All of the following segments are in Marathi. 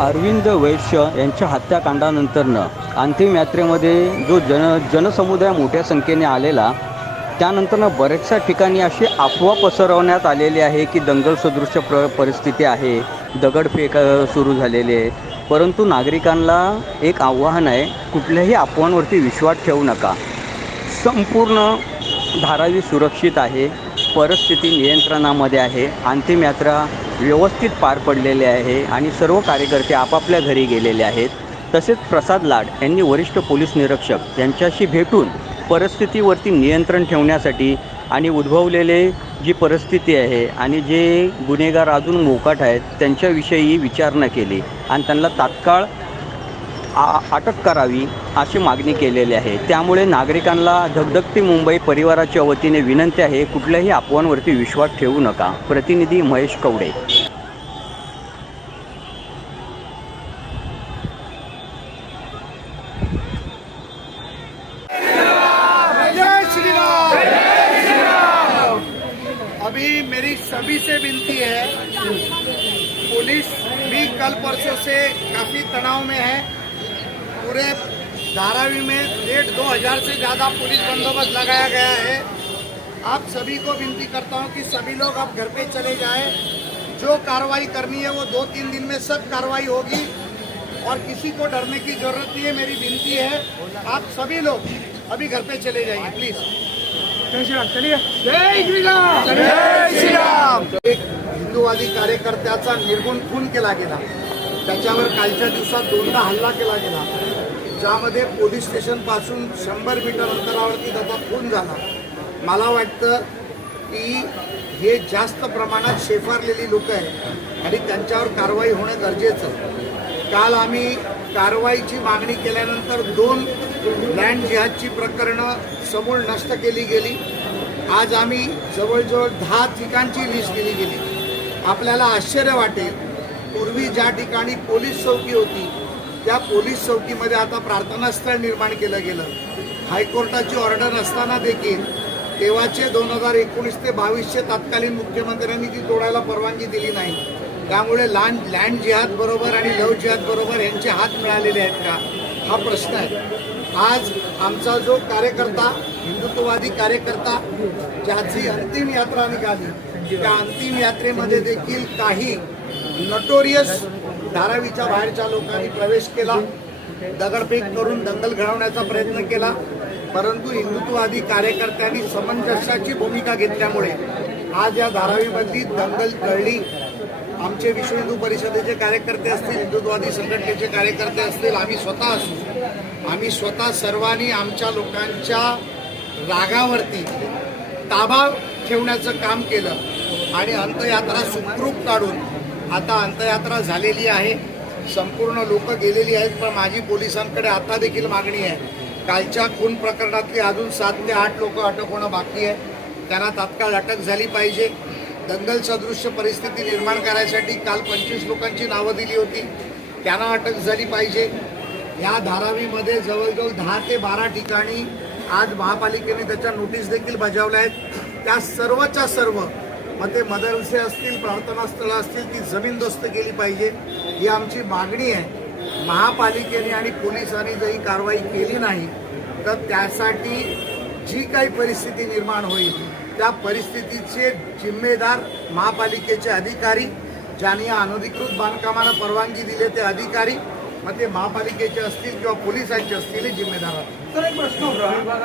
अरविंद वैश्य यांच्या हत्याकांडानंतरनं अंतिम यात्रेमध्ये जो जन जनसमुदाय मोठ्या संख्येने आलेला त्यानंतरनं बऱ्याचशा ठिकाणी अशी अफवा पसरवण्यात आलेली आहे की दंगल सदृश प्र परिस्थिती आहे दगडफेक सुरू झालेली आहे. परंतु नागरिकांना एक आव्हान आहे कुठल्याही अफवांवरती विश्वास ठेवू नका. संपूर्ण धारावी सुरक्षित आहे परिस्थिती नियंत्रणामध्ये आहे. अंतिम यात्रा व्यवस्थित पार पडलेले आहे आणि सर्व कार्यकर्ते आपापल्या घरी गेलेले आहेत. तसेच प्रसाद लाड यांनी वरिष्ठ पोलीस निरीक्षक यांच्याशी भेटून परिस्थितीवरती नियंत्रण ठेवण्यासाठी आणि उद्भवलेले जी परिस्थिती आहे आणि जे गुन्हेगार अजून मोकाट आहेत त्यांच्याविषयी विचारणा केली आणि त्यांना तात्काळ आ अटक करावी अशी मागणी केलेली आहे. त्यामुळे नागरिकांना धगधगती मुंबई परिवाराच्या वतीने विनंती आहे कुठल्याही अफवांवरती विश्वास ठेवू नका. प्रतिनिधी महेश कवडे. श्री अभी मेरी सभी से विनती है पुलिस भी कल परसों से काफी तनाव में है। पूरे धारावी में डेढ़ दो हज़ार से ज़्यादा पुलिस बंदोबस्त लगाया गया है। आप सभी को विनती करता हूँ कि सभी लोग अब घर पे चले जाएँ। जो कार्रवाई करनी है वो दो तीन दिन में सब कार्रवाई होगी और किसी को डरने की ज़रूरत नहीं है मेरी विनती है। आप सभी लोग अभी घर पे चले जाइए प्लीज़। जय श्री राम चलिए। जय श्री राम। जय श्री राम। एक हिंदूवादी कार्यकर्त्याचा निर्गुण खून केला गेला. त्याच्यावर कालच्या दिवसात दोनदा हल्ला केला गेला. ज्यामध्ये पोलीस स्टेशनपासून शंभर मीटर अंतरावरती त्याचा खून झाला. मला वाटतं की हे जास्त प्रमाणात शेफारलेली लोक आहेत आणि त्यांच्यावर कारवाई होणं गरजेचं आहे. काल आम्ही कारवाईची मागणी केल्यानंतर दोन लँड जिहादची प्रकरणं समूळ नष्ट केली गेली. आज आम्ही जवळजवळ दहा ठिकाणची लिस्ट दिली गेली. आपल्याला आश्चर्य वाटेल. पूर्वी ज्या ठिकाणी पोलीस चौकी होती त्या पोलीस चौकीमध्ये आता प्रार्थना स्थळ निर्माण केलं गेलं. हायकोर्टाची ऑर्डर असताना देखील तेव्हाचे दोन हजार एकोणीस ते बावीसचे तत्कालीन मुख्यमंत्र्यांनी ती तोडायला परवानगी दिली नाही. त्यामुळे लँड लँड जिहाद बरोबर आणि लव जिहाद बरोबर यांचे हात मिळालेले आहेत का? हा प्रश्न आहे. आज आमचा जो कार्यकर्ता हिंदुत्ववादी कार्यकर्ता ज्याची अंतिम यात्रा निघाली त्या अंतिम यात्रेमध्ये देखील काही नटोरियस धारावीच्या बाहेरच्या लोकांनी प्रवेश केला. दगडफेक करून दंगल घडवण्याचा प्रयत्न केला. परंतु हिंदुत्ववादी कार्यकर्त्यांनी समंजसाची भूमिका घेतल्यामुळे आज या धारावीमधली दंगल कळली आमचे विश्व हिंदू परिषदेचे कार्यकर्ते असतील हिंदुत्ववादी संघटनेचे कार्यकर्ते असतील आम्ही स्वतः असू. आम्ही स्वतः सर्वांनी आमच्या लोकांच्या रागावरती ताबा ठेवण्याचं काम केलं आणि अंतयात्रा सुखरूप काढून आता अंतयात्रा झालेली आहे. संपूर्ण लोक गेलेली आहेत पण माझी पोलिसांकडे आता देखील मागणी आहे. कालच्या खून प्रकरणातली अजून सात ते आठ लोक अटक होणं बाकी आहे. त्यांना तात्काळ अटक झाली पाहिजे. दंगल सदृश्य परिस्थिती निर्माण करायसाठी काल पंचवीस लोकांची नावं दिली होती. त्यांना अटक झाली पाहिजे. या धारावीमध्ये जवळजवळ दहा ते बारा ठिकाणी आज महापालिकेने त्याच्या नोटीस देखील बजावल्या आहेत. त्या सर्वच्या सर्व मग ते मदरसे असतील प्रार्थना स्थळं असतील ती जमीनदोस्त केली पाहिजे. ही आमची मागणी आहे. महापालिकेने आणि पोलिसांनी जर ही कारवाई केली नाही तर त्यासाठी जी काही परिस्थिती निर्माण होईल त्या परिस्थितीचे जिम्मेदार महापालिकेचे अधिकारी ज्यांनी या अनधिकृत बांधकामाला परवानगी दिली ते अधिकारी मग ते महापालिकेचे असतील किंवा पोलिसांचे असतील हे जिम्मेदार आहेत. तर एक प्रश्न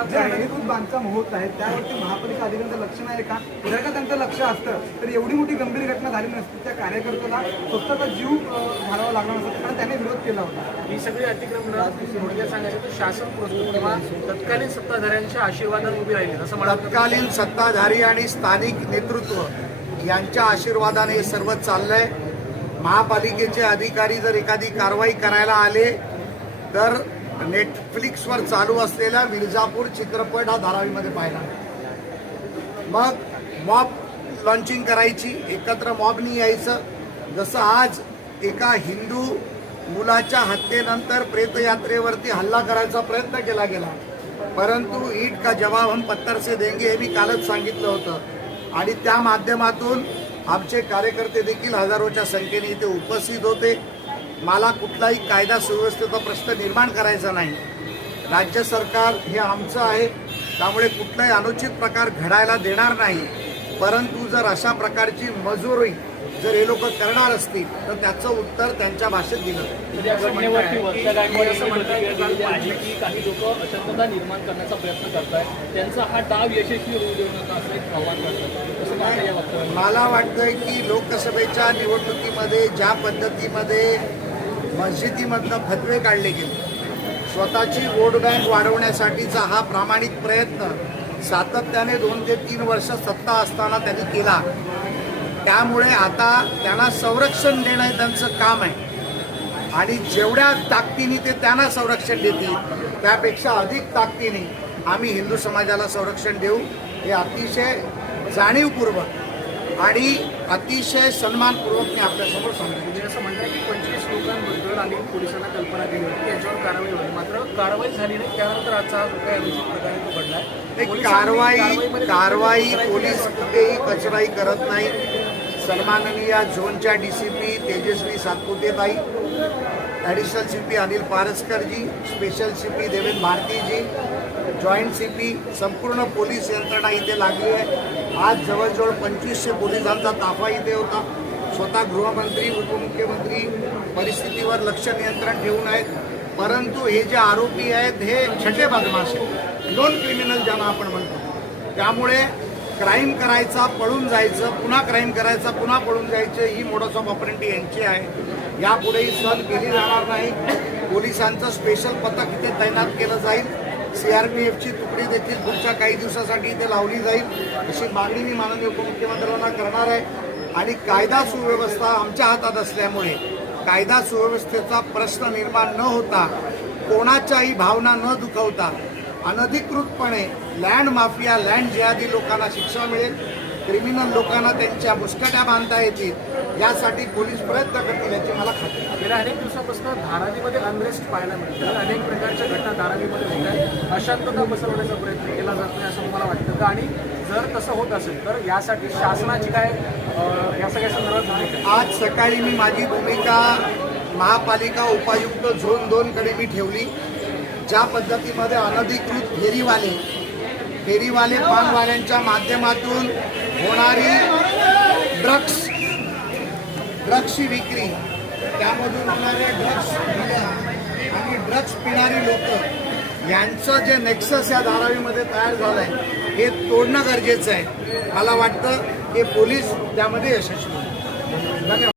जे अनधिकृत बांधकाम होत आहे त्यावरती महापालिका अधिकाऱ्यांचं लक्ष नाही का? जर का त्यांचं लक्ष असतं? तर एवढी मोठी गंभीर घटना झाली नसती त्या कार्यकर्त्याला स्वतःचा जीव घालावा लागला नसता कारण त्याने विरोध केला होता. ही सगळी अतिक्रमणं थोडक्यात सांगायचं तर शासन पुरस्कृत किंवा तत्कालीन सत्ताधाऱ्यांच्या आशीर्वादाने उभी राहिली असं मला वाटतं. तत्कालीन सत्ताधारी आणि स्थानिक नेतृत्व यांच्या आशीर्वादाने हे सर्व चाललंय. महापालिकेचे अधिकारी जर एखादी कारवाई करायला आले तर नेटफ्लिक्सवर चालू असलेला मिर्जापूर चित्रपट हा धारावीमध्ये पाहिला मग मॉब लॉन्चिंग करायची एकत्र मॉबनी यायचं. जसं आज एका हिंदू मुलाच्या हत्येनंतर प्रेतयात्रेवरती हल्ला करायचा प्रयत्न केला गेला. परंतु ईट का जवाब हम पत्थर से देंगे हे मी कालच सांगितलं होतं. आणि त्या माध्यमातून आमचे कार्यकर्ते देखील हजारोच्या संख्येने इथे उपस्थित होते. मला कुठलाही कायदा सुव्यवस्थेचा प्रश्न निर्माण करायचा नाही. राज्य सरकार हे आमचं आहे. त्यामुळे कुठलाही अनुचित प्रकार घडायला देणार नाही. परंतु जर अशा प्रकारची मजुरी जर हे लोक करणार असतील तर त्याचं उत्तर त्यांच्या भाषेत दिलं की काही लोक अशांतता निर्माण करण्याचा प्रयत्न करतायत त्यांचा हा डाव यशस्वी होऊ देऊ नका असं एक आव्हान करतात. मला वाटतंय की लोकसभेच्या निवडणुकीमध्ये ज्या पद्धतीमध्ये मस्जिदीमधनं फतवे काढले गेले स्वतःची वोट बँक वाढवण्यासाठीचा हा प्रामाणिक प्रयत्न सातत्याने दोन ते तीन वर्ष सत्ता असताना त्यांनी केला. त्यामुळे आता त्यांना संरक्षण देणं हे त्यांचं काम आहे. आणि जेवढ्या ताकदीने ते त्यांना संरक्षण देतील त्यापेक्षा अधिक ताकदीने आम्ही हिंदू समाजाला संरक्षण देऊ हे अतिशय जाणीवपूर्वक आणि अतिशय सन्मानपूर्वक मी आपल्यासमोर सांगतो. म्हणजे असं म्हणतात की पंचवीस लोकांबद्दल आणि पोलिसांना कल्पना दिली होती याच्यावर कारवाई होईल. मात्र कारवाई झाली नाही त्यानंतर आजचा हा काही अनुचित प्रकारे तो एक पोलिसांनी कारवाई कारवाई पोलीस कुठेही कचराई करत नाही. सन्माननीय झोनच्या डी सी पी तेजस्वी सातपुतेताई ॲडिशनल सी पी अनिल पारसकरजी स्पेशल सी पी देवेंद्र भारतीजी जॉईंट सी पी संपूर्ण पोलीस यंत्रणा इथे लागली आहे. आज जवळजवळ पंचवीसशे पोलिसांचा ताफा इथे होता. स्वतः गृहमंत्री उपमुख्यमंत्री परिस्थितीवर लक्ष नियंत्रण ठेवून आहेत. परंतु हे जे आरोपी आहेत हे छटे बदमाश आहेत. नॉन क्रिमिनल ज्यांना आपण म्हणतो. त्यामुळे क्राईम करायचा पळून जायचं पुन्हा क्राईम करायचा पुन्हा पळून जायचं ही मोडस ऑफ ऑपरेंटी यांची आहे. यापुढेही सहन केली जाणार नाही. पोलिसांचं स्पेशल पथक इथे तैनात केलं जाईल. सी आर पी एफची तुकडी देखील पुढच्या काही दिवसासाठी इथे लावली जाईल. अशी मागणी मी माननीय उपमुख्यमंत्र्यांना करणार आहे. आणि कायदा सुव्यवस्था आमच्या हातात असल्यामुळे कायदा सुव्यवस्थेचा प्रश्न निर्माण न होता कोणाच्याही भावना न दुखवता अनधिकृतपणे लँड माफिया लँड जिहादी लोकांना शिक्षा मिळेल क्रिमिनल लोकांना त्यांच्या मुस्कट्या बांधता येतील यासाठी पोलीस प्रयत्न करतील याची मला खात्री आहे. गेल्या अनेक दिवसापासून धारावीमध्ये अनरेस्ट पाहायला मिळते अनेक प्रकारच्या घटना धारावीमध्ये होत आहेत अशांतता पसरवण्याचा प्रयत्न केला जात नाही असं मला वाटतं का आणि जर तसं होत असेल तर यासाठी शासनाची काय या सगळ्या संदर्भात? आज सकाळी मी माझी भूमिका महापालिका उपायुक्त झोन दोनकडे मी ठेवली ज्या पद्धतीमध्ये अनधिकृत फेरीवाले फेरीवाले पानवाल्यांच्या माध्यमातून होणारी ड्रग्स ड्रग्सची विक्री त्यामधून होणारे ड्रग्स आणि ड्रग्स पिणारी लोक यांचं जे नेक्सस या धारावीमध्ये तयार झालं आहे हे तोडणं गरजेचं आहे. मला वाटतं हे पोलीस त्यामध्ये यशस्वी धन्यवाद.